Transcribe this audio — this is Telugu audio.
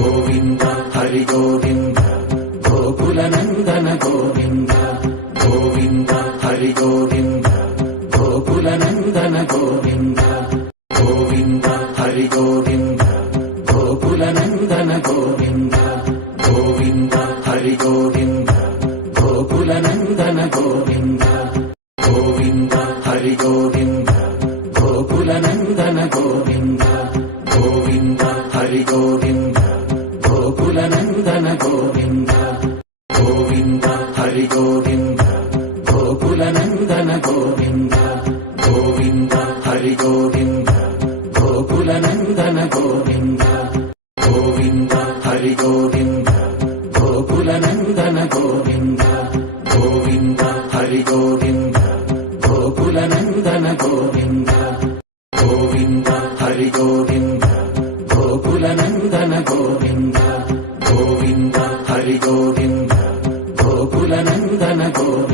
గోవింద హరి గోవింద గోకులనందన గోవింద గోవింద హరి గోవింద గోకులనందన గోవింద గోవింద హరి గోవింద గోకులనందన గోవింద గోవింద హరి గోవింద గోకులనందన గోవింద గోవింద హరి గోవింద గోకులనందన గోవింద గోవింద హరి గోవింద గోకులనందన గోవింద గోవింద హరి గోవింద గోకులనందన గోవింద గోవింద హరి గోవింద గోకులనందన గోవింద గోవింద హరి గోవింద గోకులనందన గోవింద గోవింద హరి గోవింద గోకులనందన గోవింద గోవింద హరి గోవింద గోకులనందన గోవింద గోవింద హరి గోవింద గోకులనందన గోవింద